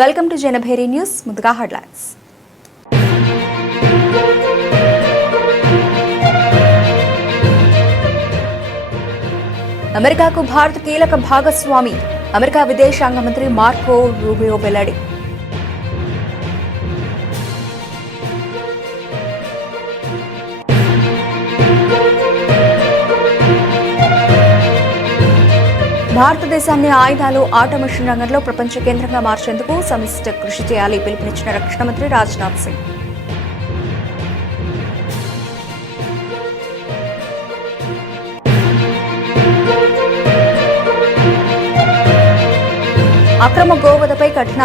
Welcome to Janabheri news. ముందుగా headlines. అమెరికాకు భారత్ కీలక భాగస్వామి. అమెరికా విదేశాంగ మంత్రి మార్కో రూబియో వెల్లడి. భారతదేశాన్ని ఆయుధాలు, ఆటోమేషన్ రంగంలో ప్రపంచ కేంద్రంగా మార్చేందుకు సమిష్టి కృషి చేయాలి పిలుపునిచ్చిన రక్షణ మంత్రి రాజ్నాథ్ సింగ్. అక్రమ గోవధపై కఠిన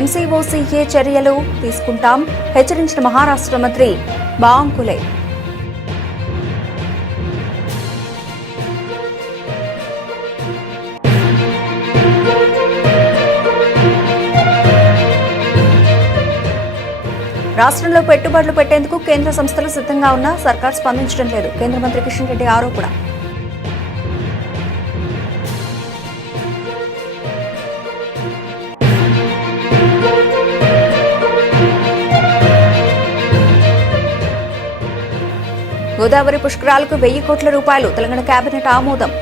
ఎంసీఓసీఏ చర్యలు తీసుకుంటాం హెచ్చరించిన మహారాష్ట్ర మంత్రి బాంకులే. రాష్ట్రంలో పెట్టుబడులు పెట్టేందుకు కేంద్ర సంస్థలు సిద్ధంగా ఉన్నా సర్కార్ స్పందించడం లేదు. కేంద్ర మంత్రి కిషన్ రెడ్డి ఆరోపణ. గోదావరి పుష్కరాలకు 1000 కోట్ల రూపాయలు తెలంగాణ కేబినెట్ ఆమోదం.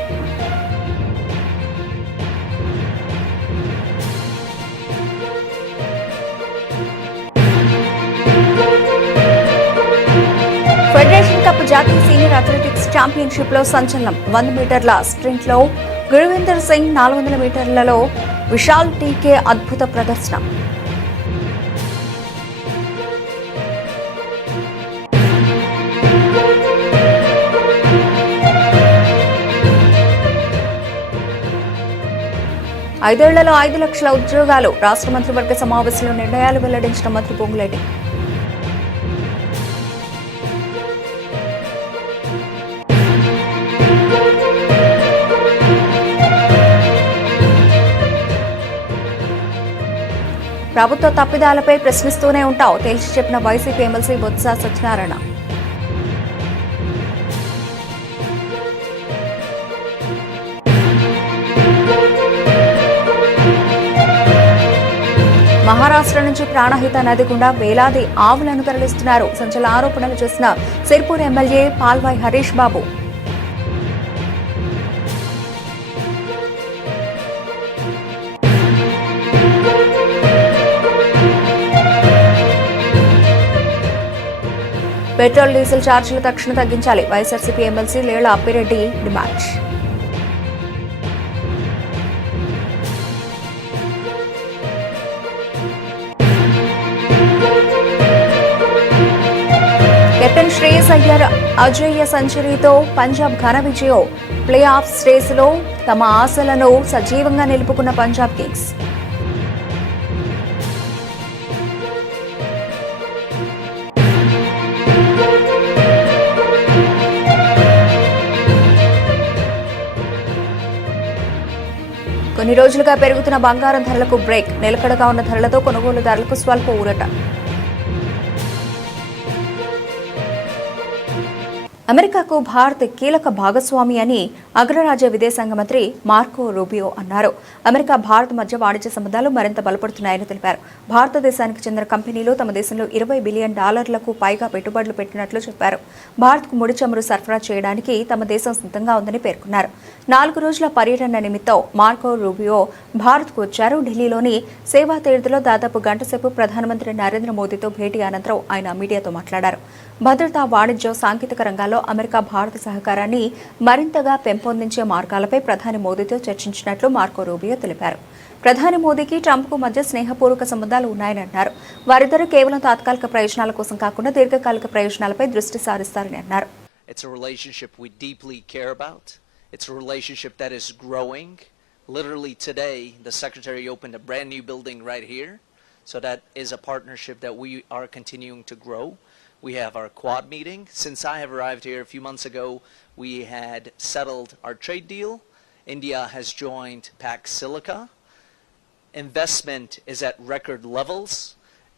ఫెడరేషన్ కప్ జాతీయ సీనియర్ అథ్లెటిక్స్ ఛాంపియన్షిప్ లో సంచలనం. 100 మీటర్ల స్ప్రింట్ లో గురువిందర్ సింగ్, 400 మీటర్లలో విశాల్ టీకే అద్భుత ప్రదర్శన. ఐదేళ్లలో 5 లక్షల ఉద్యోగాలు. రాష్ట్ర మంత్రివర్గ సమావేశంలో నిర్ణయాలు వెల్లడించిన మంత్రి పొంగులేటి. ప్రభుత్వ తప్పిదాలపై ప్రశ్నిస్తూనే ఉంటావు తేల్చి చెప్పిన వైసీపీ ఎమ్మెల్సీ బొత్స సత్యనారాయణ. మహారాష్ట్ర నుంచి ప్రాణహిత నది గుండా వేలాది ఆవులను తరలిస్తున్నారు. సంచలన ఆరోపణలు చేసిన Sirpur MLA Palvai Harish Babu. Petrol, diesel ఛార్జీలు తక్షణ తగ్గించాలి. YSRCP MLC Lella Appireddy demand. Captain Shreyas Iyer అజేయ సెంచరీతో పంజాబ్ ఘన విజయం. ప్లే ఆఫ్ రేసులో తమ ఆశలను సజీవంగా నిలుపుకున్న పంజాబ్ కింగ్స్. కొన్ని రోజులుగా పెరుగుతున్న బంగారం ధరలకు బ్రేక్. నిలకడగా ఉన్న ధరలతో కొనుగోలుదారులకు స్వల్ప ఊరట. అమెరికాకు భారత్ కీలక భాగస్వామి అని అగ్రరాజ్య విదేశాంగ మంత్రి మార్కో రూబియో అన్నారు. అమెరికా, భారత్ మధ్య వాణిజ్య సంబంధాలు మరింత బలపడుతున్నాయని తెలిపారు. భారతదేశానికి చెందిన కంపెనీలు తమ దేశంలో $20 బిలియన్ పైగా పెట్టుబడులు పెట్టినట్లు చెప్పారు. భారత్కు ముడి చమురు సరఫరా చేయడానికి తమ దేశం సిద్ధంగా ఉందని పేర్కొన్నారు. 4 రోజుల పర్యటన నిమిత్తం మార్కో రూబియో భారత్కు వచ్చారు. ఢిల్లీలోని సేవా తీర్థలో దాదాపు గంట సేపు ప్రధానమంత్రి నరేంద్ర మోదీతో భేటీ అనంతరం ఆయన మీడియాతో మాట్లాడారు. భద్రతా, వాణిజ్యం, సాంకేతిక రంగాల్లో అమెరికా, భారత సహకారాన్ని మరింతగా పెంపొందించే మార్గాలపై ప్రధాని మోదీతో చర్చించినట్లు మార్కో రూబియో తెలిపారు. ప్రధాని మోదీకి ట్రంప్కు మధ్య స్నేహపూర్వక సంబంధాలు ఉన్నాయని అన్నారు. వారిద్దరూ కేవలం తాత్కాలిక ప్రయోజనాల కోసం కాకుండా దీర్ఘకాలిక ప్రయోజనాలపై దృష్టి సారిస్తారని అన్నారు. It's a relationship we deeply care about. It's a relationship that is growing. Literally today, the Secretary opened a brand new building right here. So that is a partnership that we are continuing to grow. We have our Quad meeting. Since I have arrived here a few months ago, we had settled our trade deal. India has joined Pax Silica. Investment is at record levels,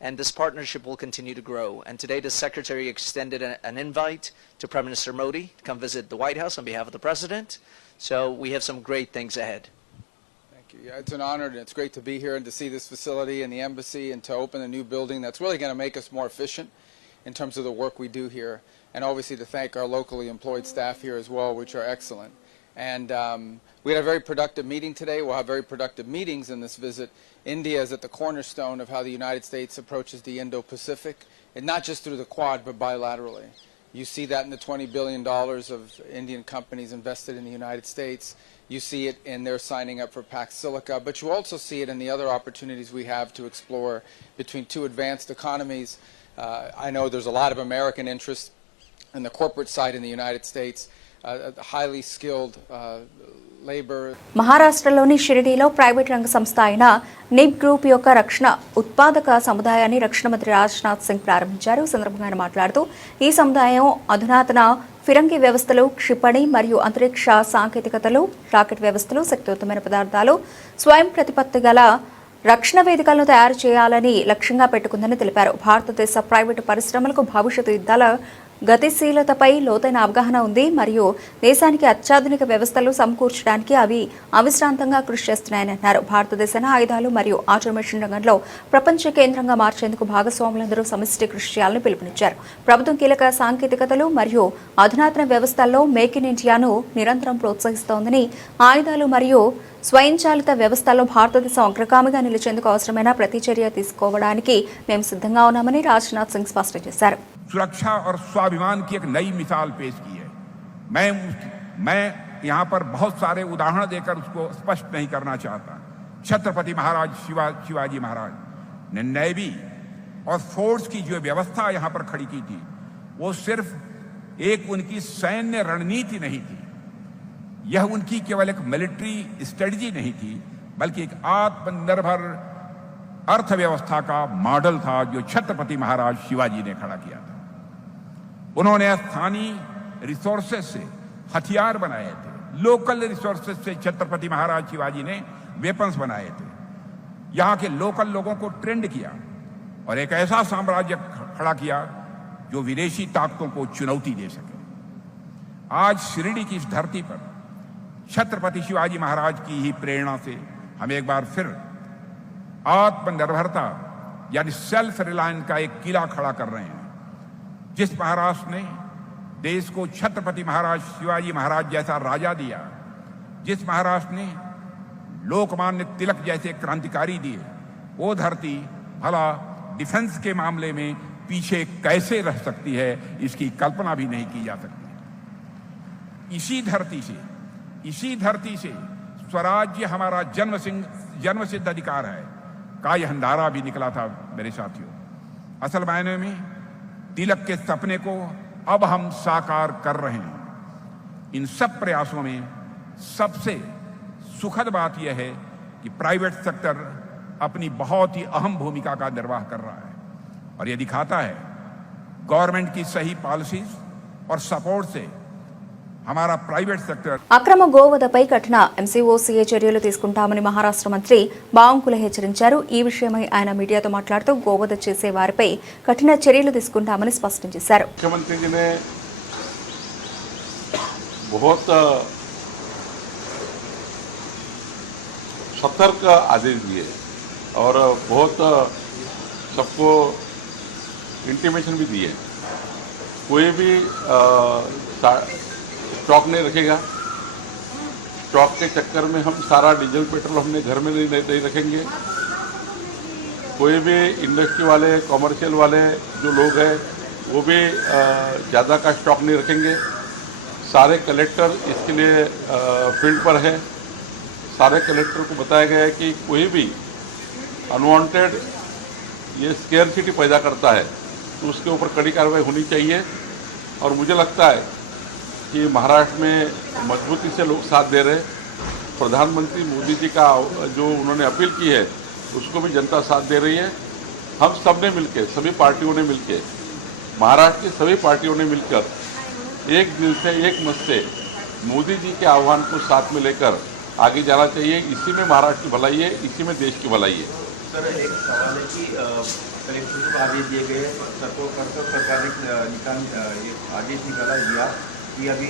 and this partnership will continue to grow. And today the Secretary extended an invite to Prime Minister Modi to come visit the White House on behalf of the President. So we have some great things ahead. Thank you. Yeah, it's an honor, and it's great to be here and to see this facility and the embassy and to open a new building that's really going to make us more efficient in terms of the work we do here, and obviously to thank our locally employed staff here as well, which are excellent. And we had a very productive meeting today. We'll have very productive meetings in this visit. India is at the cornerstone of how the United States approaches the Indo-Pacific, and not just through the Quad, but bilaterally. You see that in the $20 billion of Indian companies invested in the United States. You see it in their signing up for Pax Silica, but you also see it in the other opportunities we have to explore between two advanced economies. I know there's a lot of American interest in the corporate side in the United States, highly skilled labor. మహారాష్ట్రలోని షిరిడీలో private రంగ సంస్థ అయిన nib group యొక్క రక్షణ ఉత్పాదక సముదాయాన్ని రక్షణ మంత్రి రాజ్నాథ్ సింగ్ ప్రారంభించారు. ఈ సందర్భంగా ఆయన మాట్లాడుతూ ఈ సముదాయం అధునాతన ఫిరంగి వ్యవస్థలు, క్షిపణి మరియు అంతరిక్ష సాంకేతికతలు, రాకెట్ వ్యవస్థలు, శక్తివంతమైన పదార్థాలు, స్వయం ప్రతిపత్తి గల రక్షణ వేదికలను తయారు చేయాలని లక్ష్యంగా పెట్టుకుందని తెలిపారు. భారతదేశ ప్రైవేటు పరిశ్రమలకు భవిష్యత్తు యుద్ధాల గతిశీలతపై లోతైన అవగాహన ఉంది మరియు దేశానికి అత్యాధునిక వ్యవస్థలు సమకూర్చడానికి అవి అవిశ్రాంతంగా కృషి చేస్తున్నాయని అన్నారు. భారతదేశాన్ని ఆయుధాలు మరియు ఆటోమేషన్ రంగంలో ప్రపంచ కేంద్రంగా మార్చేందుకు భాగస్వాములందరూ సమిష్టి కృషి చేయాలని పిలుపునిచ్చారు. ప్రభుత్వం కీలక సాంకేతికతలు మరియు అధునాతన వ్యవస్థల్లో మేక్ ఇన్ ఇండియాను నిరంతరం ప్రోత్సహిస్తోందని, ఆయుధాలు మరియు స్వయంచాలిత వ్యవస్థల్లో భారతదేశం అగ్రగామిగా నిలిచేందుకు అవసరమైన ప్రతి చర్య తీసుకోవడానికి మేము సిద్ధంగా ఉన్నామని రాజ్నాథ్ సింగ్ స్పష్టం చేశారు. सुरक्षा और स्वाभिमान की एक नई मिसाल पेश की है. मैं यहाँ पर बहुत सारे उदाहरण देकर उसको स्पष्ट नहीं करना चाहता. छत्रपति महाराज शिवाजी महाराज ने नेवी और फोर्स की जो व्यवस्था यहाँ पर खड़ी की थी, वो सिर्फ एक उनकी सैन्य रणनीति नहीं थी, यह उनकी केवल एक मिलिट्री स्ट्रेटजी नहीं थी, बल्कि एक आत्मनिर्भर अर्थव्यवस्था का मॉडल था जो छत्रपति महाराज शिवाजी ने खड़ा किया था. उन्होंने स्थानीय रिसोर्सेज से हथियार बनाए थे, लोकल रिसोर्सेज से छत्रपति महाराज शिवाजी ने वेपन्स बनाए थे, यहाँ के लोकल लोगों को ट्रेंड किया और एक ऐसा साम्राज्य खड़ा किया जो विदेशी ताकतों को चुनौती दे सके. आज शिरडी की इस धरती पर छत्रपति शिवाजी महाराज की ही प्रेरणा से हम एक बार फिर आत्मनिर्भरता यानी सेल्फ रिलायंस का एक किला खड़ा कर रहे हैं. जिस महाराष्ट्र ने देश को छत्रपति महाराज शिवाजी महाराज जैसा राजा दिया, जिस महाराष्ट्र ने लोकमान्य तिलक जैसे क्रांतिकारी दिए, वो धरती भला डिफेंस के मामले में पीछे कैसे रह सकती है, इसकी कल्पना भी नहीं की जा सकती. इसी धरती से स्वराज्य हमारा जन्मसिद्ध अधिकार है का यह नारा भी निकला था. मेरे साथियों, असल मायने में तिलक के सपने को अब हम साकार कर रहे हैं. इन सब प्रयासों में सबसे सुखद बात यह है कि प्राइवेट सेक्टर अपनी बहुत ही अहम भूमिका का निर्वाह कर रहा है और यह दिखाता है गवर्नमेंट की सही पॉलिसीज और सपोर्ट से हमारा प्राइवेट सेक्टर. అక్రమ గోవధపై కఠిన ఎంసీఓసీఏ చర్యలు తీసుకుంటామని మహారాష్ట్ర మంత్రి బావంకులే హెచ్చరించారు. ఈ విషయమై ఆయన మీడియాతో మాట్లాడుతూ గోవధ చేసే వారిపై కఠిన చర్యలు తీసుకుంటామని స్పష్టం చేశారు. मुख्यमंत्री जी ने बहुत सतर्क आदेश दिए और बहुत सबको इंटीमेशन भी दिए. कोई भी स्टॉक नहीं रखेगा. स्टॉक के चक्कर में हम सारा डीजल पेट्रोल हमने घर में नहीं रखेंगे. कोई भी इंडस्ट्री वाले, कॉमर्शियल वाले जो लोग हैं वो भी ज़्यादा का स्टॉक नहीं रखेंगे. सारे कलेक्टर इसके लिए फील्ड पर है. सारे कलेक्टर को बताया गया है कि कोई भी अनवांटेड ये स्केयरसिटी पैदा करता है तो उसके ऊपर कड़ी कार्रवाई होनी चाहिए. और मुझे लगता है कि महाराष्ट्र में मजबूती से लोग साथ दे रहे. प्रधानमंत्री मोदी जी का जो उन्होंने अपील की है उसको भी जनता साथ दे रही है. हम सब ने मिलकर, सभी पार्टियों ने मिलकर, महाराष्ट्र की सभी पार्टियों ने मिलकर एक दिल से, एक मत से मोदी जी के आह्वान को साथ में लेकर आगे जाना चाहिए. इसी में महाराष्ट्र की भलाई है, इसी में देश की भलाई है. सर, एक सवाल है कि कलेक्टर को आदेश दिए गए, सरकार ने आदेश निकाला दिया कि अभी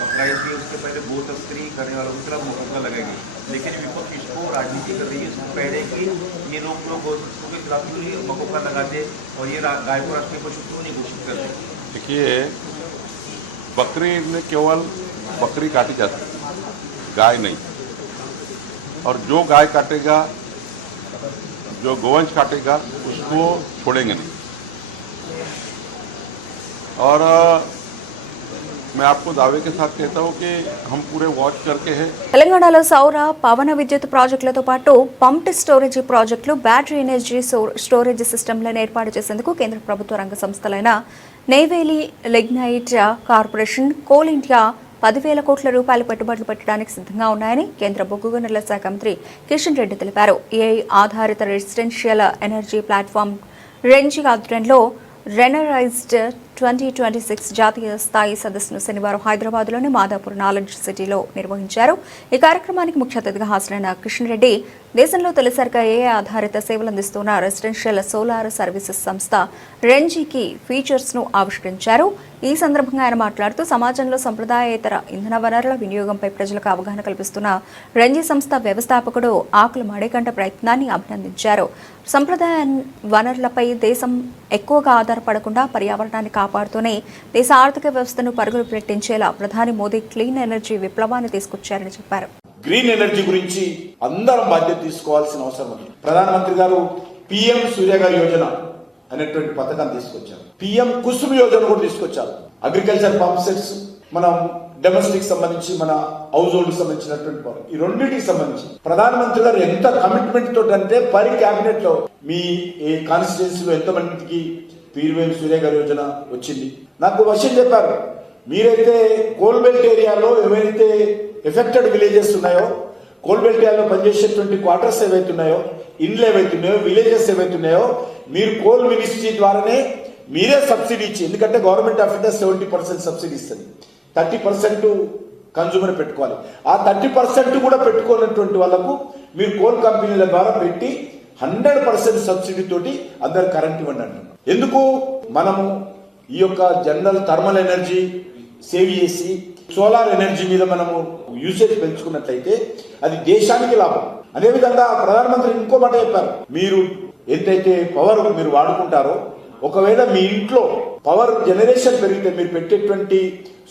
बकरा ईद भी उसके पहले गो तस्करी करने वालों के खिलाफ मुकदमा लगाएगी. लेकिन विपक्ष इसको राजनीति कर रही है। इसको कह रहे हैं कि ये लोग गौवंशों के खिलाफ क्यों नहीं मकोका लगाते और ये गाय को राष्ट्रीय पशु क्यों नहीं घोषित करते। देखिए, बकरी में केवल बकरी काटी जाती है, गाय नहीं। और जो गाय काटेगा, जो गोवंश काटेगा, उसको छोड़ेंगे नहीं। और मैं आपको दावे के साथ कहता हूं कि हम पूरे वॉच करके हैं। తెలంగాణలో సౌర పవన విద్యుత్ ప్రాజెక్టులతో పాటు పంప్డ్ స్టోరేజ్ ప్రాజెక్టులు, బ్యాటరీ ఎనర్జీ స్టోరేజ్ సిస్టమ్లను ఏర్పాటు చేసేందుకు కేంద్ర ప్రభుత్వ రంగ సంస్థలైన నెయ్వేలి లిగ్నైట్ కార్పొరేషన్, కోల్ ఇండియా 10,000 కోట్ల రూపాయల పెట్టుబడులు పెట్టడానికి సిద్ధంగా ఉన్నాయని కేంద్ర బొగ్గు గనుల శాఖ మంత్రి కిషన్ రెడ్డి తెలిపారు. ఏఐ ఆధారిత రెసిడెన్షియల్ ఎనర్జీ ప్లాట్ఫామ్ రెంజీ ఆధ్వర్యంలో రెనరైజ్డ్ 2026 జాతీయ స్థాయి సదస్సును శనివారం హైదరాబాద్లోని మాదాపూర్ నాలెడ్జ్ సిటీలో నిర్వహించారు. ఈ కార్యక్రమానికి ముఖ్య అతిథిగా హాజరైన కిషన్ రెడ్డి దేశంలో తొలిసారిగా ఏఐ ఆధారిత సేవలు అందిస్తున్న రెసిడెన్షియల్ సోలార్ సర్వీసెస్ సంస్థ రెంజీకి ఫీచర్స్ను ఆవిష్కరించారు. ఈ సందర్భంగా ఆయన మాట్లాడుతూ సమాజంలో సంప్రదాయేతర ఇంధన వనరుల వినియోగంపై ప్రజలకు అవగాహన కల్పిస్తున్న రెంజీ సంస్థ వ్యవస్థాపకుడు ఆకుల మణికంఠ ప్రయత్నాన్ని అభినందించారు. సంప్రదాయ వనరులపై దేశం ఎక్కువగా ఆధారపడకుండా పర్యావరణాన్ని కాపాడుతూనే దేశ ఆర్థిక వ్యవస్థను పరుగులు పెట్టించేలా ప్రధాని మోదీ క్లీన్ ఎనర్జీ విప్లవాన్ని తీసుకొచ్చారని చెప్పారు. గ్రీన్ ఎనర్జీ గురించి అందరం బాధ్యత తీసుకోవాల్సిన అవసరం ఉంది. ప్రధానమంత్రి గారు పిఎం సూర్యఘర్ యోజన అనేటువంటి పథకం తీసుకొచ్చారు. పిఎం కుసుమ్ యోజన కూడా తీసుకొచ్చారు. అగ్రికల్చర్ పంప్ సెట్స్, మనం డొమెస్టిక్ సంబంధించి, మన హౌస్ హోల్డ్ సంబంధించినటువంటి ఈ రెండింటికి సంబంధించి ప్రధానమంత్రి గారు ఎంత కమిట్మెంట్ తోటి అంటే పర్ క్యాబినెట్ లో మీ కాన్స్టిట్యున్సీలో ఎంత మందికి పిఎం సూర్యఘర్ యోజన వచ్చింది. నాకు విషయం చెప్పారు, మీరైతే కోల్బెల్ట్ ఏరియాలో ఏవైతే ఎఫెక్టెడ్ విలేజెస్ ఉన్నాయో, కోల్బెల్ట్ ఏరియాలో పనిచేసేటువంటి క్వార్టర్స్ ఏవైతున్నాయో, ఇండ్లు ఏవైతున్నాయో, విలేజెస్ ఏవైతున్నాయో, మీరు కోల్ మినిస్ట్రీ ద్వారానే మీరే సబ్సిడీ ఇచ్చి, ఎందుకంటే గవర్నమెంట్ ఆఫ్ ఇండియా 70% సబ్సిడీ ఇస్తుంది, 30% కన్జ్యూమర్ పెట్టుకోవాలి. ఆ 30% కూడా పెట్టుకోనటువంటి వాళ్ళకు మీరు కోల్ కంపెనీల ద్వారా పెట్టి 100% సబ్సిడీ తోటి అందరు కరెంట్ ఇవ్వండి అంటున్నాం. ఎందుకు? మనము ఈ యొక్క జనరల్ థర్మల్ ఎనర్జీ సేవ్ చేసి సోలార్ ఎనర్జీ మీద మనము యూసేజ్ పెంచుకున్నట్లయితే అది దేశానికి లాభం. అదేవిధంగా ప్రధానమంత్రి ఇంకో మాట చెప్పారు, మీరు ఎంతైతే పవర్ మీరు వాడుకుంటారో, ఒకవేళ మీ ఇంట్లో పవర్ జనరేషన్ పెరిగితే, మీరు పెట్టేటువంటి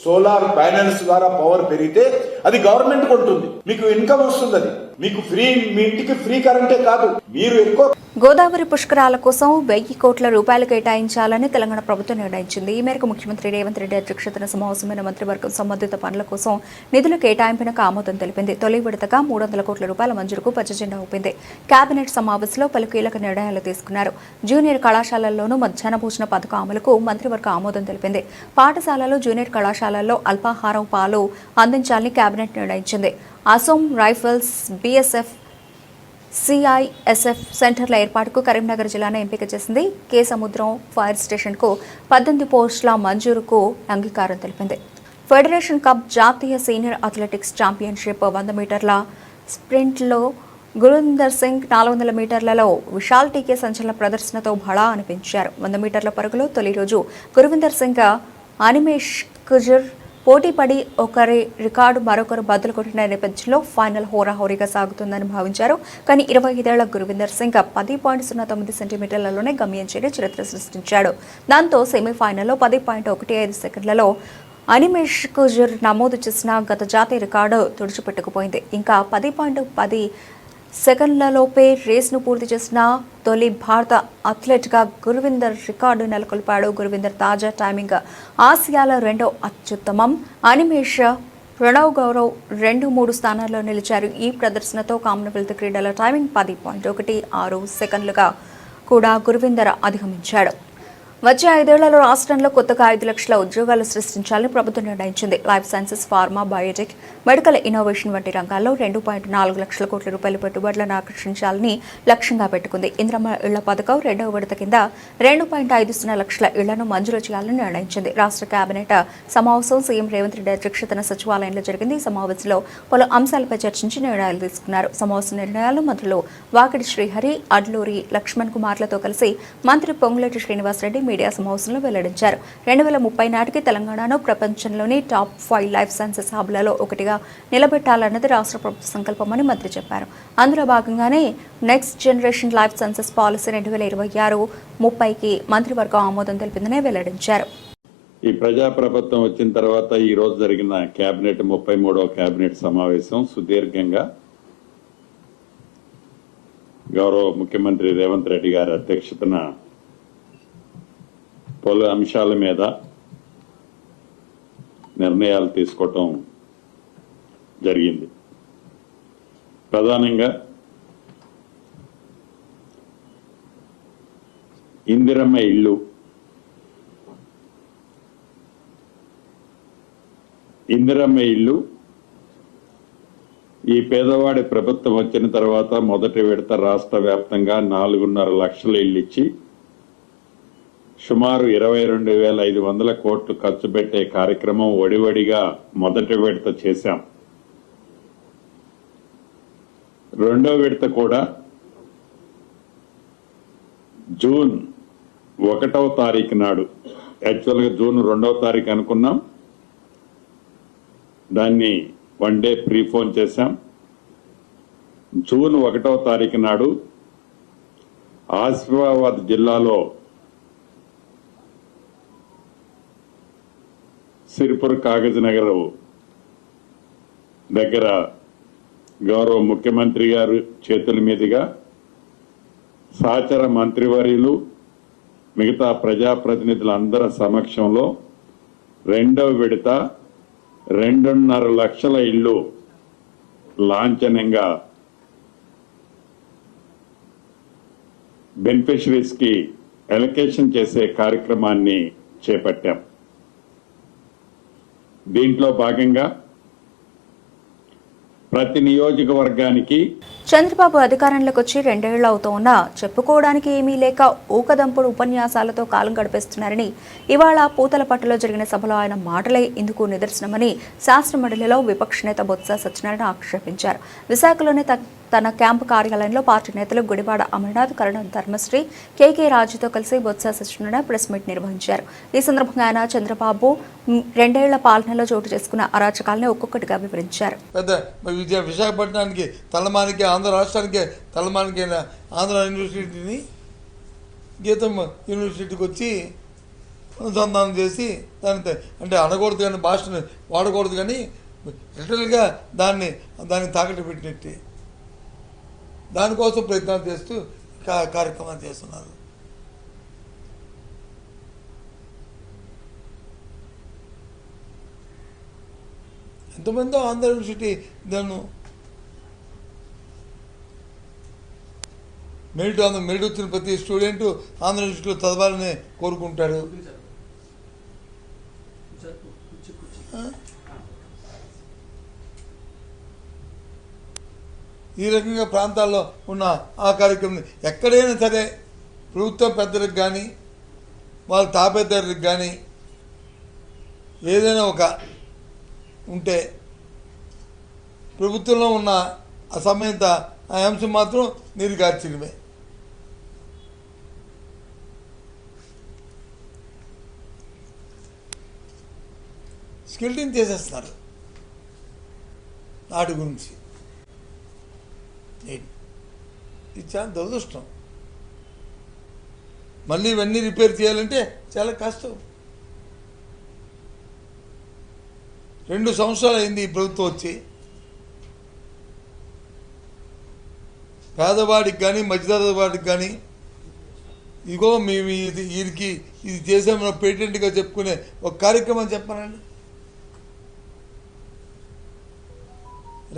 సోలార్ ప్యానెల్స్ ద్వారా పవర్ పెరిగితే అది గవర్నమెంట్ కొంటుంది, మీకు ఇన్కమ్ వస్తుంది. అది మీకు ఫ్రీ, మీ ఇంటికి ఫ్రీ కరెంటే కాదు, మీరు ఎక్కువ. గోదావరి పుష్కరాల కోసం 1,000 కోట్ల రూపాయలు కేటాయించాలని తెలంగాణ ప్రభుత్వం నిర్ణయించింది. ఈ మేరకు ముఖ్యమంత్రి రేవంత్ రెడ్డి అధ్యక్షతన సమావేశమైన మంత్రివర్గం సంబంధిత పనుల కోసం నిధుల కేటాయింపునకు ఆమోదం తెలిపింది. తొలి విడతగా 300 కోట్ల రూపాయల మంజూరుకు పచ్చజెండా ఊపింది. కేబినెట్ సమావేశంలో పలు కీలక నిర్ణయాలు తీసుకున్నారు. జూనియర్ కళాశాలల్లోనూ మధ్యాహ్న భోజన పథకం అమలుకు మంత్రివర్గం ఆమోదం తెలిపింది. పాఠశాలలు, జూనియర్ కళాశాలల్లో అల్పాహారం, పాలు అందించాలని కేబినెట్ నిర్ణయించింది. అసోం రైఫిల్స్, బీఎస్ఎఫ్, సిఐఎస్ఎఫ్ సెంటర్ల ఏర్పాటుకు కరీంనగర్ జిల్లాను ఎంపిక చేసింది. కే సముద్రం ఫైర్ స్టేషన్కు 18 పోస్టుల మంజూరుకు అంగీకారం తెలిపింది. ఫెడరేషన్ కప్ జాతీయ సీనియర్ అథ్లెటిక్స్ ఛాంపియన్షిప్ 100 మీటర్ల స్ప్రింట్లో గురువిందర్ సింగ్ 400 మీటర్లలో విశాల్ టీకే సంచలన ప్రదర్శనతో భళా అనిపించారు. 100 మీటర్ల పరుగులో తొలి రోజు గురువిందర్ సింగ్, అనిమేష్ కుజర్ పోటీపడి ఒకరి రికార్డు మరొకరు బదులు కొట్టిన నేపథ్యంలో ఫైనల్ హోరాహోరీగా సాగుతుందని భావించారు. కానీ 25 ఏళ్ల గురువిందర్ సింగ్ 10.09 సెంటీమీటర్లలోనే గమ్యం చేరి చరిత్ర సృష్టించాడు. దాంతో సెమీఫైనల్లో 10.15 సెకండ్లలో అనిమేష్ కుజర్ నమోదు చేసిన గత జాతీయ రికార్డు తుడిచిపెట్టుకుపోయింది. ఇంకా 10.10 సెకండ్లలోపే రేస్ను పూర్తి చేసిన తొలి భారత అథ్లెట్గా గురువిందర్ రికార్డు నెలకొల్పాడు. గురువిందర్ తాజా టైమింగ్ ఆసియాలో 2వ అత్యుత్తమం. అనిమేష్, ప్రణవ్ గౌరవ్ 2-3 స్థానాల్లో నిలిచారు. ఈ ప్రదర్శనతో కామన్వెల్త్ క్రీడల టైమింగ్ 10.16 సెకండ్లుగా కూడా గురువిందర్ అధిగమించాడు. వచ్చే 5 ఏళ్లలో రాష్ట్రంలో కొత్తగా 5 లక్షల ఉద్యోగాలు సృష్టించాలని ప్రభుత్వం నిర్ణయించింది. Life sciences, pharma, Biotech, medical innovation వంటి రంగాల్లో 2.4 లక్షల కోట్ల రూపాయల పెట్టుబడులను ఆకర్షించాలని లక్ష్యంగా పెట్టుకుంది. ఇంద్రమ్మ ఇళ్ల పథకం 2వ విడత కింద 2.50 లక్షల ఇళ్లను మంజూరు చేయాలని నిర్ణయించింది. రాష్ట్ర కేబినెట్ సమావేశం సీఎం రేవంత్ రెడ్డి అధ్యక్షతన సచివాలయంలో జరిగింది. ఈ సమావేశంలో పలు అంశాలపై చర్చించి నిర్ణయాలు తీసుకున్నారు. సమావేశ నిర్ణయాలు మంత్రులు వాకిడి శ్రీహరి, అడ్లూరి లక్ష్మణ్ కుమార్లతో కలిసి మంత్రి పొంగులేటి శ్రీనివాసరెడ్డి మీడియా సమావేశంలో వెల్లడించారు. 2030 నాటికి తెలంగాణను ప్రపంచంలోని టాప్ 5 లైఫ్ సైన్సెస్ హబ్లలో ఒకటిగా నిలబెట్టాలన్నది రాష్ట్ర ప్రభుత్వ సంకల్పమని మంత్రి చెప్పారు. అందులో భాగంగానే next generation life sciences policy 2026-30కి మంత్రివర్గం ఆమోదం తెలిపిందని వెల్లడించారు. ఈ ప్రజాప్రభుత్వం వచ్చిన తర్వాత ఈ రోజు జరిగిన కేబినెట్ 33వ కేబినెట్ సమావేశం సుదీర్ఘంగా గౌరవ ముఖ్యమంత్రి రేవంత్ రెడ్డి గారి అధ్యక్షతన పలు అంశాల మీద నిర్ణయాలు తీసుకోవటం జరిగింది. ప్రధానంగా ఇందిరమ్మ ఇల్లు, ఈ పేదవాడి ప్రభుత్వం వచ్చిన తర్వాత మొదటి విడత రాష్ట్ర వ్యాప్తంగా 4.5 లక్షల ఇళ్లు ఇచ్చి సుమారు 22,500 కోట్లు ఖర్చు పెట్టే కార్యక్రమం ఒడివడిగా మొదటి విడత చేశాం. రెండో విడత కూడా జూన్ 1వ తారీఖు నాడు, యాక్చువల్గా జూన్ 2వ తారీఖు అనుకున్నాం, దాన్ని 1 డే ప్రీఫోన్ చేశాం. జూన్ 1వ తారీఖు నాడు ఆసిఫాబాద్ జిల్లాలో సిరిపుర్ కాగజ్ నగర్ దగ్గర గౌరవ ముఖ్యమంత్రి గారు చేతుల మీదుగా సహచర మంత్రివర్యులు మిగతా ప్రజాప్రతినిధులందరి సమక్షంలో రెండవ విడత 2.5 లక్షల ఇళ్లు లాంఛనంగా బెనిఫిషరీస్ కి అలొకేషన్ చేసే కార్యక్రమాన్ని చేపట్టాం. దీంట్లో భాగంగా ప్రతి నియోజకవర్గానికి చంద్రబాబు అధికారంలోకి వచ్చి 2 ఏళ్లు అవుతోన్నా చెప్పుకోవడానికి ఏమీ లేక ఊకదంపుడు ఉపన్యాసాలతో కాలం గడిపేస్తున్నారని ఇవాళ పూతలపట్టులో జరిగిన సభలో ఆయన మాటలే ఇందుకు నిదర్శనమని శాసనమండలిలో విపక్ష నేత బొత్స సత్యనారాయణ ఆక్షేపించారు. విశాఖలోని తన క్యాంపు కార్యాలయంలో పార్టీ నేతలు గుడివాడ అమర్నాథ్, కరణం ధర్మశ్రీ, కేకే రాజుతో కలిసి బొత్స సత్యనారాయణ ప్రెస్ మీట్ నిర్వహించారు. ఈ సందర్భంగా ఆయన చంద్రబాబు 2 ఏళ్ల పాలనలో చోటు చేసుకున్న అరాచకాలను ఒక్కొక్కటిగా వివరించారు. విశాఖపట్నానికి తలమానికి, ఆంధ్ర రాష్ట్రానికి తలమానికి అయిన ఆంధ్ర యూనివర్సిటీని గీతం యూనివర్సిటీకి వచ్చి అనుసంధానం చేసి దాని అంటే అనకూడదు కానీ, భాషను వాడకూడదు కానీ లిటరల్గా దాన్ని తాకట్టు పెట్టినట్టు దానికోసం ప్రయత్నాలు చేస్తూ కార్యక్రమాలు చేస్తున్నారు. ఎంతమందో ఆంధ్ర యూనివర్సిటీ దాన్ని మెరిట్ వచ్చిన ప్రతి స్టూడెంట్ ఆంధ్ర యూనివర్సిటీలో చదవాలని కోరుకుంటాడు. ఈ రకంగా ప్రాంతాల్లో ఉన్న ఆ కార్యక్రమం ఎక్కడైనా సరే ప్రభుత్వం పెద్దలకు కానీ వాళ్ళ తాపేదారులకు కానీ ఏదైనా ఒక ఉంటే ప్రభుత్వంలో ఉన్న అసమయత ఆ అంశం మాత్రం నీరుగార్చడమే. స్కెల్టింగ్ చేసేస్తున్నారు నాటి గురించి. ఇది చాలా దురదృష్టం. మళ్ళీ ఇవన్నీ రిపేర్ చేయాలంటే చాలా కష్టం. 2 సంవత్సరాలు అయింది ఈ ప్రభుత్వం వచ్చి. పేదవాడికి కానీ మధ్యతరగతి వాడికి కానీ ఇదిగో మేము వీరికి ఇది చేసామన్న పేటెంట్గా చెప్పుకునే ఒక కార్యక్రమం చెప్పానండి.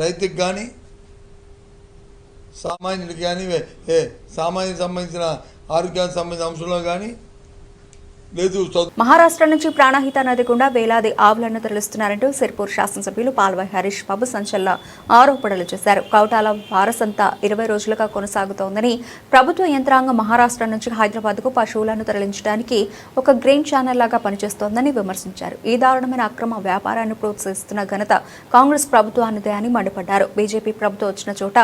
రైతుకి కానీ సామాన్యుడికి కానీ సామాన్యునికి సంబంధించిన ఆరోగ్యానికి సంబంధించిన అంశంలో కానీ లేదు. మహారాష్ట్ర నుంచి ప్రాణహిత నది గుండా వేలాది ఆవులను తరలిస్తున్నారంటూ సిర్పూర్ శాసనసభ్యులు పాల్వాయి హరీష్ బాబు సంచలన ఆరోపణలు చేశారు. కౌటాల వారసంతా 20 రోజులుగా కొనసాగుతోందని, ప్రభుత్వ యంత్రాంగం మహారాష్ట్ర నుంచి హైదరాబాద్కు పశువులను తరలించడానికి ఒక గ్రెయిన్ ఛానల్ లాగా పనిచేస్తోందని విమర్శించారు. ఈ దారుణమైన అక్రమ వ్యాపారాన్ని ప్రోత్సహిస్తున్న ఘనత కాంగ్రెస్ ప్రభుత్వానిదే అని మండిపడ్డారు. బీజేపీ ప్రభుత్వం వచ్చిన చోట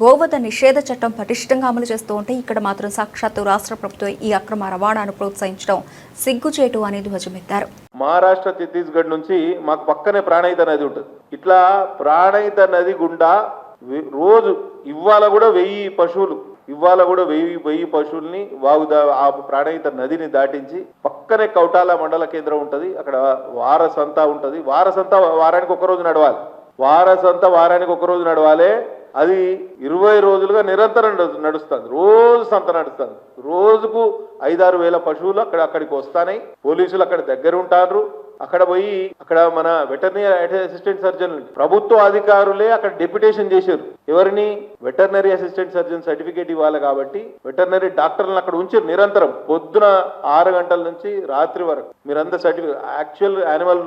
గోవధ నిషేధ చట్టం పటిష్టంగా అమలు చేస్తూ ఉంటే ఇక్కడ మాత్రం సాక్షాత్తు రాష్ట్ర ప్రభుత్వం ఈ అక్రమ రవాణాను ప్రోత్సహించడం సిగ్గుచేటు అని ధ్వజమెత్తారు. మహారాష్ట్ర ఛత్తీస్గఢ్ నుంచి మాకు పక్కనే ప్రాణహిత నది ఉంటుంది. ఇట్లా ప్రాణహిత నది గుండా రోజు ఇవాళ కూడా 1000 పశువులు ఇవాళ కూడా 1000 పశువుల్ని ఆ ప్రాణహిత నదిని దాటించి పక్కనే కౌటాల మండల కేంద్రం ఉంటుంది. అక్కడ వారసంతా ఉంటుంది. వారసంతా వారానికి ఒక రోజు నడవాలి. అది 20 రోజులుగా నిరంతరం నడుస్తుంది. రోజు సంత నడుస్తుంది. రోజుకు 5-6 వేల పశువులు అక్కడికి వస్తాయి. పోలీసులు అక్కడ దగ్గర ఉంటారు. అక్కడ పోయి అక్కడ మన వెటర్నరీ అసిస్టెంట్ సర్జన్ ప్రభుత్వ అధికారులే అక్కడ డెప్యుటేషన్ చేశారు. ఎవరిని? వెటర్నరీ అసిస్టెంట్ సర్జన్ సర్టిఫికేట్ ఇవ్వాలి కాబట్టి వెటర్నరీ డాక్టర్లను అక్కడ ఉంచారు. నిరంతరం పొద్దున 6 గంటల నుంచి రాత్రి వరకు మీరంతా certificate actual animal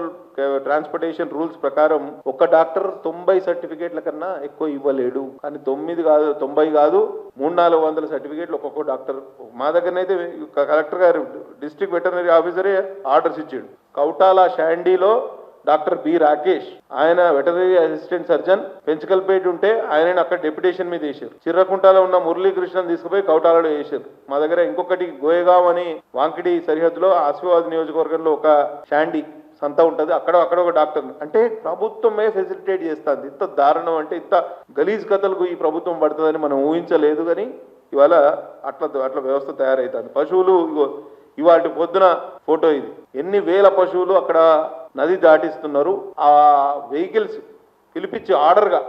transportation rules ప్రకారం ఒక డాక్టర్ 90 సర్టిఫికేట్ల కన్నా ఎక్కువ ఇవ్వలేడు. కానీ 90 కాదు 300-400 సర్టిఫికేట్లు ఒక్కొక్క డాక్టర్. మా దగ్గరనైతే కలెక్టర్ గారు డిస్ట్రిక్ట్ వెటర్నరీ ఆఫీసరే ఆర్డర్స్ ఇచ్చాడు. కౌటాల షాండీలో డాక్టర్ బి రాకేష్ ఆయన వెటర్నరీ అసిస్టెంట్ సర్జన్ పెంచకల్పేట ఉంటే ఆయన అక్కడ డెప్యుటేషన్ మీద వేశారు. చిర్రకుంటలో ఉన్న మురళీకృష్ణన్ తీసుకుపోయి కౌటాలలో వేశారు. మా దగ్గర ఇంకొకటి గోయగాం అని వాంకిడి సరిహద్దులో ఆసిఫాబాద్ నియోజకవర్గంలో ఒక షాండీ సంత ఉంటుంది. అక్కడ ఒక డాక్టర్ అంటే ప్రభుత్వమే ఫెసిలిటేట్ చేస్తుంది. ఇంత దారుణం అంటే ఇంత గలీజ్ కథలకు ఈ ప్రభుత్వం పడుతుందని మనం ఊహించలేదు. కానీ ఇవాళ అట్లా వ్యవస్థ తయారైతుంది. పశువులు ఇవాటి పొద్దున ఫోటో ఇది. ఎన్ని వేల పశువులు అక్కడ నది దాటిస్తున్నారు. ఆ వెహికల్స్ పిలిపించి ఆర్డర్గా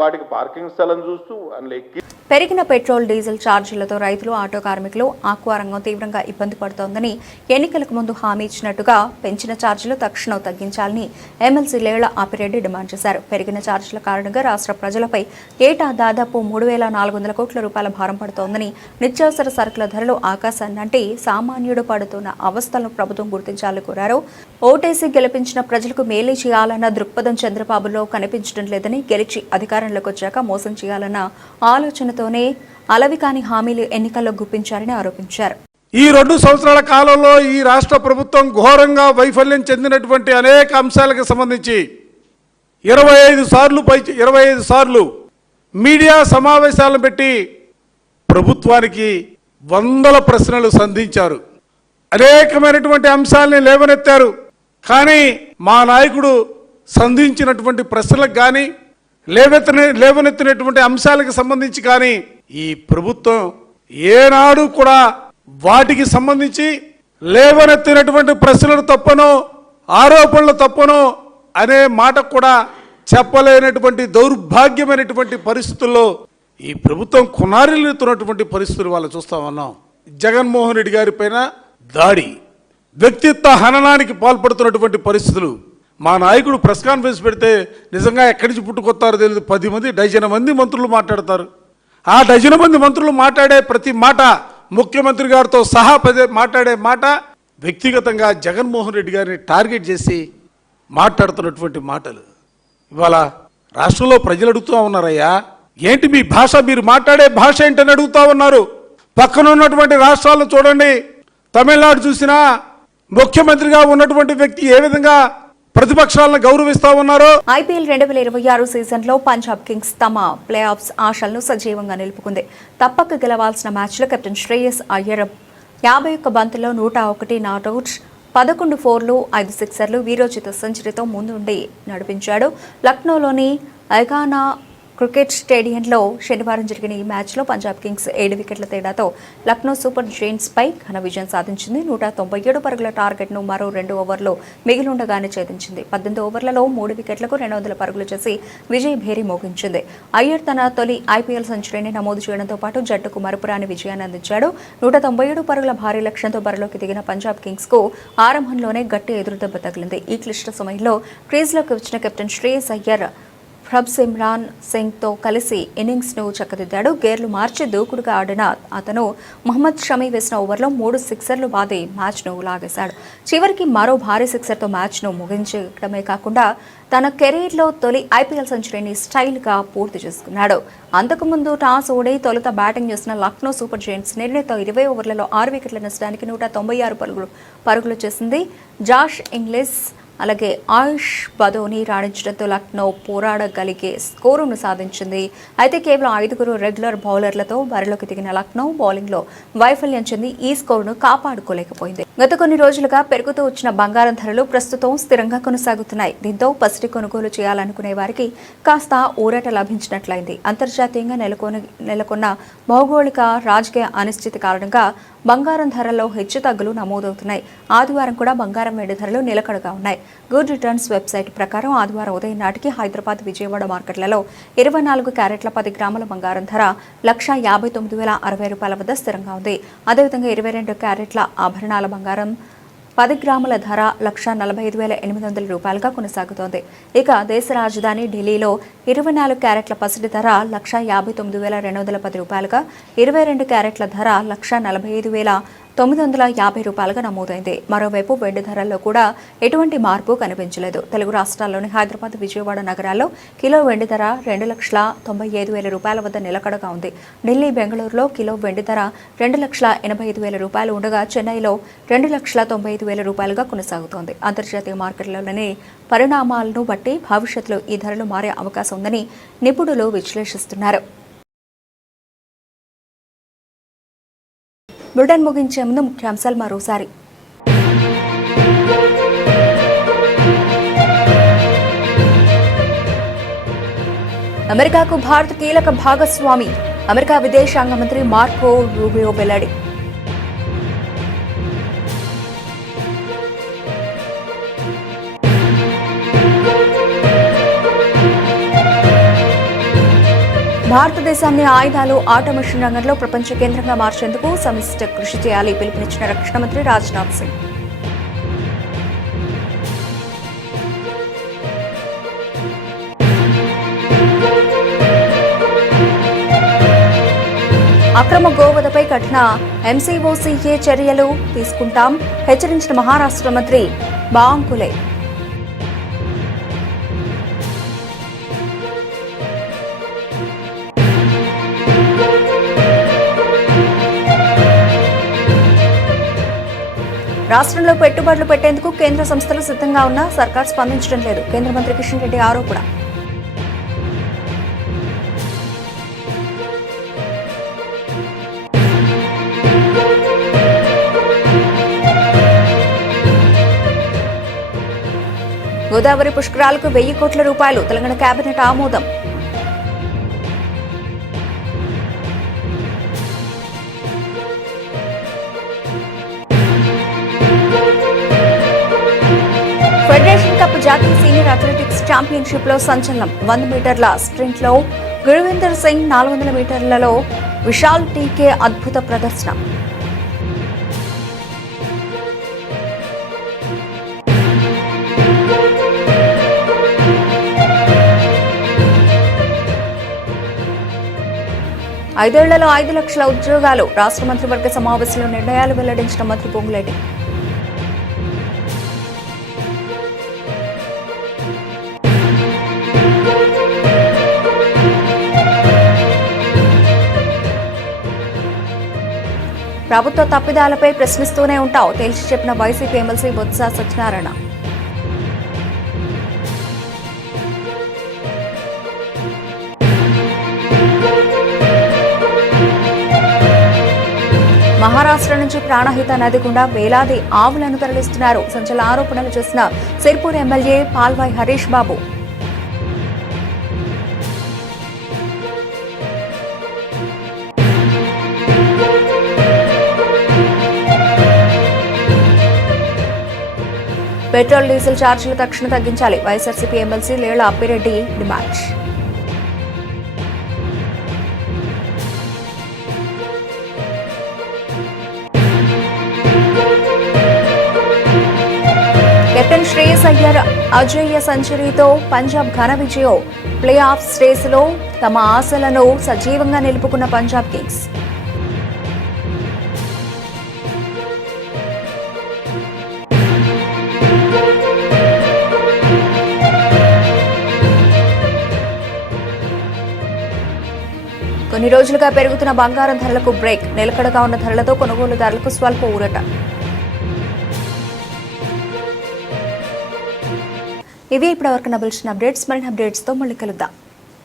వాటికి పార్కింగ్ స్థలం చూస్తూ అందులో ఎక్కి పెరిగిన పెట్రోల్ డీజిల్ ఛార్జీలతో రైతులు ఆటో కార్మికులు ఆక్వా రంగం తీవ్రంగా ఇబ్బంది పడుతోందని ఎన్నికలకు ముందు హామీ ఇచ్చినట్టుగా పెంచిన ఛార్జీలు తక్షణం తగ్గించాలని ఎమ్మెల్సీ లేళ్ల ఆపిరెడ్డి డిమాండ్ చేశారు. పెరిగిన ఛార్జీల కారణంగా రాష్ట్ర ప్రజలపై ఏటా దాదాపు 3,400 కోట్ల రూపాయల భారం పడుతోందని, నిత్యావసర సరుకుల ధరలు ఆకాశాన్నంటే సామాన్యుడు పడుతున్న అవస్థలను ప్రభుత్వం గుర్తించాలని కోరారు. ఓటేసి గెలిపించిన ప్రజలకు మేలు చేయాలన్న దృక్పథం చంద్రబాబులో కనిపించడం లేదని, గెలిచి అధికారంలోకి వచ్చాక మోసం చేయాలన్న ఆలోచనతోనే అలవి కాని హామీలు ఎన్నికల్లో గుప్పించారని ఆరోపించారు. ఈ 2 సంవత్సరాల కాలంలో ఈ రాష్ట్ర ప్రభుత్వం ఘోరంగా వైఫల్యం చెందినటువంటి అనేక అంశాలకు సంబంధించి 25 సార్లు మీడియా సమావేశాలను పెట్టి ప్రభుత్వానికి వందల ప్రశ్నలు సంధించారు. అనేకమైనటువంటి అంశాలని లేవనెత్తారు. కానీ మా నాయకుడు సంధించినటువంటి ప్రశ్నలకు కానీ లేవనెత్తినటువంటి అంశాలకు సంబంధించి కానీ ఈ ప్రభుత్వం ఏనాడు కూడా వాటికి సంబంధించి లేవనెత్తినటువంటి ప్రశ్నలు తప్పనో ఆరోపణలు తప్పనో అనే మాట కూడా చెప్పలేనటువంటి దౌర్భాగ్యమైనటువంటి పరిస్థితుల్లో ఈ ప్రభుత్వం కొనారిల్లుతున్నటువంటి పరిస్థితులు వాళ్ళు చూస్తా ఉన్నాం. జగన్మోహన్ రెడ్డి గారి పైన దాడి, వ్యక్తిత్వ హననానికి పాల్పడుతున్నటువంటి పరిస్థితులు. మా నాయకుడు ప్రెస్ కాన్ఫరెన్స్ పెడితే నిజంగా ఎక్కడి నుంచి పుట్టుకొస్తారో తెలియదు. 10 డజన్ మంది మంత్రులు మాట్లాడతారు. ఆ డజన్ మంది మంత్రులు మాట్లాడే ప్రతి మాట, ముఖ్యమంత్రి గారితో సహా మాట్లాడే మాట వ్యక్తిగతంగా జగన్మోహన్ రెడ్డి గారిని టార్గెట్ చేసి మాట్లాడుతున్నటువంటి మాటలు. ఇవాళ రాష్ట్రంలో ప్రజలు అడుగుతూ ఉన్నారయ్యా, ఏంటి మీ భాష, మీరు మాట్లాడే భాష ఏంటని అడుగుతా ఉన్నారు. పక్కన ఉన్నటువంటి రాష్ట్రాలను చూడండి. తమిళనాడు చూసినా ముఖ్యమంత్రిగా ఉన్నటువంటి వ్యక్తి ఏ విధంగా ప్రతిపక్షాలను గౌరవిస్తా ఉన్నారు. ఐపీఎల్ 2026 సీజన్లో పంజాబ్ కింగ్స్ తమ ప్లే ఆఫ్స్ ఆశలను సజీవంగా నిలుపుకుంది. తప్పక గెలవాల్సిన మ్యాచ్లో కెప్టెన్ శ్రేయస్ అయ్యర్ 51 బంతుల్లో 101 నాట్అవుట్, 11 4లు, 5 సిక్సర్లు, వీరోచిత సెంచరీతో ముందుండి నడిపించాడు. లక్నోలోని ఐగానా క్రికెట్ స్టేడియంలో శనివారం జరిగిన ఈ మ్యాచ్లో పంజాబ్ కింగ్స్ 7 వికెట్ల తేడాతో లక్నో సూపర్ జైంట్స్ పై ఘన విజయం సాధించింది. 197 పరుగుల టార్గెట్ను మరో 2 ఓవర్లో మిగిలుండగానే ఛేదించింది. 18 ఓవర్లలో 3 వికెట్లకు 200 పరుగులు చేసి విజయ్ భేరి మోగించింది. అయ్యర్ తన తొలి ఐపీఎల్ సెంచరీని నమోదు చేయడంతో పాటు జట్టుకు మరుపురాని విజయాన్ని అందించాడు. 197 పరుగుల భారీ లక్ష్యంతో బరిలోకి దిగిన పంజాబ్ కింగ్స్ కు ఆరంభంలోనే గట్టి ఎదురుదెబ్బ తగిలింది. ఈ క్లిష్ట సమయంలో క్రీజ్లోకి వచ్చిన కెప్టెన్ శ్రేయస్ అయ్యర్ ప్రభ్సిమ్రాన్ సింగ్తో కలిసి ఇన్నింగ్స్ను చక్కదిద్దాడు. గేర్లు మార్చి దూకుడుగా ఆడిన అతను మహమ్మద్ షమీ వేసిన ఓవర్లో 3 సిక్సర్లు బాది మ్యాచ్ను లాగేశాడు. చివరికి మరో భారీ సిక్సర్తో మ్యాచ్ను ముగించడమే కాకుండా తన కెరీర్లో తొలి ఐపీఎల్ సెంచరీని స్టైల్గా పూర్తి చేసుకున్నాడు. అంతకుముందు టాస్ ఓడి తొలుత బ్యాటింగ్ చేసిన లక్నో సూపర్ జైంట్స్ నిర్ణీత 20 ఓవర్లలో 6 వికెట్ల నష్టానికి 196 పరుగులు చేసింది. జాష్ ఇంగ్లీష్ అలాగే ఆయుష్ బదోని రాణించడంతో లక్నో పోరాడగలిగే స్కోరును సాధించింది. అయితే కేవలం 5 రెగ్యులర్ బౌలర్లతో బరిలోకి దిగిన లక్నో బౌలింగ్లో వైఫల్యం చెంది ఈ స్కోరును కాపాడుకోలేకపోయింది. గత కొన్ని రోజులుగా పెరుగుతూ వచ్చిన బంగారం ధరలు ప్రస్తుతం స్థిరంగా కొనసాగుతున్నాయి. దీంతో పసిడి కొనుగోలు చేయాలనుకునే వారికి కాస్త ఊరట లభించినట్లయింది. అంతర్జాతీయంగా నెలకొన్న భౌగోళిక రాజకీయ అనిశ్చితి కారణంగా బంగారం ధరల్లో హెచ్చుతగ్గులు నమోదవుతున్నాయి. ఆదివారం కూడా బంగారం వెండి ధరలు నిలకడగా ఉన్నాయి. గుడ్ రిటర్న్స్ వెబ్సైట్ ప్రకారం ఆదివారం ఉదయం నాటికి హైదరాబాద్, విజయవాడ మార్కెట్లలో 24 క్యారెట్ల 10 గ్రాముల బంగారం ధర ₹1,59,060 వద్ద స్థిరంగా ఉంది. అదేవిధంగా 22 క్యారెట్ల ఆభరణాల బంగారం 10 గ్రాముల ధర ₹1,45,800 కొనసాగుతోంది. ఇక దేశ రాజధాని ఢిల్లీలో 24 క్యారెట్ల పసిడి ధర ₹1,59,210, 22 క్యారెట్ల ధర ₹1,45,950 నమోదైంది. మరోవైపు వెండి ధరల్లో కూడా ఎటువంటి మార్పు కనిపించలేదు. తెలుగు రాష్ట్రాల్లోని హైదరాబాద్, విజయవాడ నగరాల్లో కిలో వెండి ధర ₹2,95,000 వద్ద నిలకడగా ఉంది. ఢిల్లీ, బెంగళూరులో కిలో వెండి ధర ₹2,85,000 ఉండగా చెన్నైలో ₹2,95,000 కొనసాగుతోంది. అంతర్జాతీయ మార్కెట్లలోని పరిణామాలను బట్టి భవిష్యత్తులో ఈ ధరలు మారే అవకాశం ఉందని నిపుణులు విశ్లేషిస్తున్నారు. బులెటిన్ ముగించే ముందు ముఖ్యాంశాలు మరోసారి. అమెరికాకు భారత్ కీలక భాగస్వామి, అమెరికా విదేశాంగ మంత్రి మార్కో రూబియో వెల్లడి. భారతదేశాన్ని ఆయుధాలు, ఆటోమేషన్ రంగంలో ప్రపంచ కేంద్రంగా మార్చేందుకు సమిష్టి కృషి చేయాలి పిలుపునిచ్చిన రక్షణ మంత్రి రాజ్నాథ్ సింగ్. అక్రమ గోవధపై కఠిన ఎంసీఓసీఏ చర్యలు తీసుకుంటాం, హెచ్చరించిన మహారాష్ట్ర మంత్రి బాంకులే. రాష్ట్రంలో పెట్టుబడులు పెట్టేందుకు కేంద్ర సంస్థలు సిద్ధంగా ఉన్నా సర్కార్ స్పందించడం లేదు. కేంద్ర మంత్రి కిషన్ రెడ్డి ఆరోపణ. గోదావరి పుష్కరాలకు 1,000 కోట్ల రూపాయలు తెలంగాణ కేబినెట్ ఆమోదం. ఫెడరేషన్ కప్ జాతీయ సీనియర్ అథ్లెటిక్స్ ఛాంపియన్షిప్ లో సంచలనం. 100 మీటర్ల స్ప్రింట్ లో గురువిందర్ సింగ్, 400 మీటర్లలో విశాల్ టీకే అద్భుత ప్రదర్శన. ఐదేళ్లలో 5 లక్షల ఉద్యోగాలు. రాష్ట్ర మంత్రివర్గ సమావేశంలో నిర్ణయాలు వెల్లడించిన మంత్రి పొంగులేటి. ప్రభుత్వ తప్పిదాలపై ప్రశ్నిస్తూనే ఉంటాం, తేల్చి చెప్పిన వైసీపీ ఎమ్మెల్సీ బొత్స సత్యనారాయణ. మహారాష్ట్ర నుంచి ప్రాణహిత నది గుండా వేలాది ఆవులను తరలిస్తున్నారు. సంచలన ఆరోపణలు చేసిన Sirpur MLA Palvai Harish Babu. Petrol, diesel ఛార్జీలు తక్షణ తగ్గించాలి. YSRCP MLC Lella Appireddy demand. Captain Shreyas Iyer అజేయ సెంచరీతో పంజాబ్ ఘన విజయం. ప్లే ఆఫ్ రేసులో తమ ఆశలను సజీవంగా నిలుపుకున్న పంజాబ్ కింగ్స్. కొన్ని రోజులుగా పెరుగుతున్న బంగారం ధరలకు బ్రేక్. నిలకడగా ఉన్న ధరలతో కొనుగోలుదారులకు స్వల్ప ఊరట. ఇవి ఇప్పటివరకు నబుల్చిన అప్డేట్స్. మరిన్ని అప్డేట్స్తో మళ్ళీ కలుద్దాం.